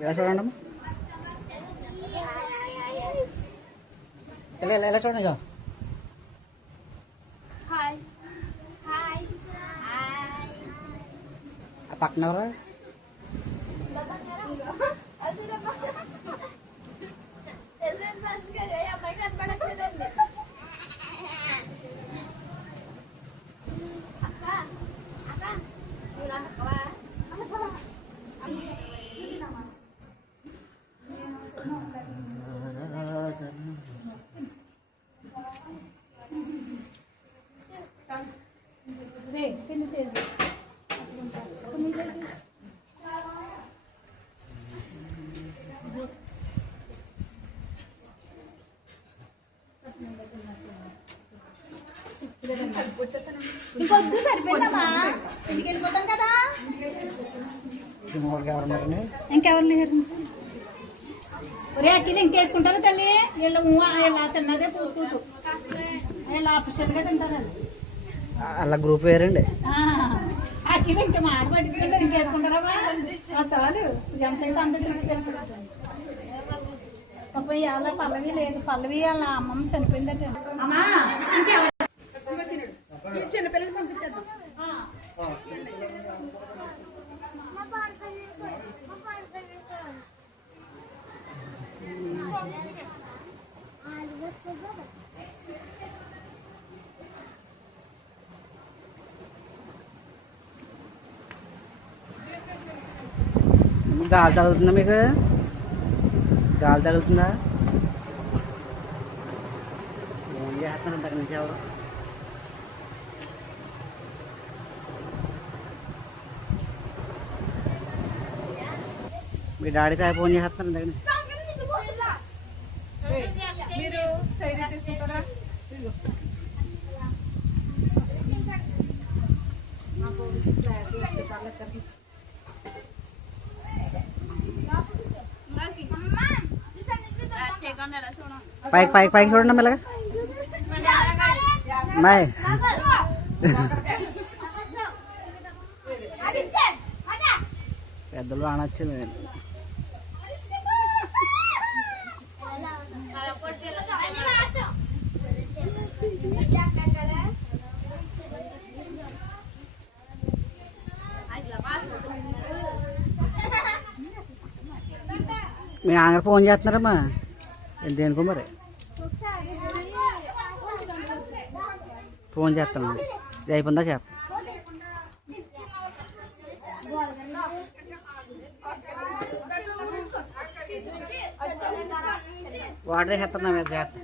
ఎలా చూడండి ఎలా చూడండి ఆ పక్కన ఎవరు ఇంకొద్దు సరిపోయిందమ్మా ఇంటికి వెళ్ళిపోతాం కదా ఇంకెవరు లేరు ఒరే అక్కిలు ఇంకేసుకుంటారు తల్లి వీళ్ళు ఇలా తిన్నదే పూసుకుంటూ వీళ్ళు ఆఫీషియల్గా తింటారు అలా గ్రూప్ వేరండి అక్కిలు ఇంకా మాట పట్టించుకుంటారు ఇంకేసుకుంటారా చాలు ఎంతైతే అంత పాప ఇవాళ పల్లవి లేదు పల్లవి వాళ్ళ అమ్మమ్మ చనిపోయిందట అమ్మా ఇంకెవరు చిన్నపిల్లలు పంపించేద్దాం గాలి తగులుతుందా మీకు గాలి తగులుతుందా ఏం చేస్తాను దగ్గర నుంచి ఎవరు మీ డాడీ తాగి ఫోన్ చేస్తాను దగ్గర పైకి పైకి పైకి చూడండి మెల్లగా బాయ్ పెద్దలు అనొచ్చింది మీ నాన్నగారు ఫోన్ చేస్తున్నారమ్మా దేనికో మరి ఫోన్ చేస్తాను ఇది అయిపోయిందా చెప్ప వాటర్ వేసేస్తున్నా మీద చేస్తా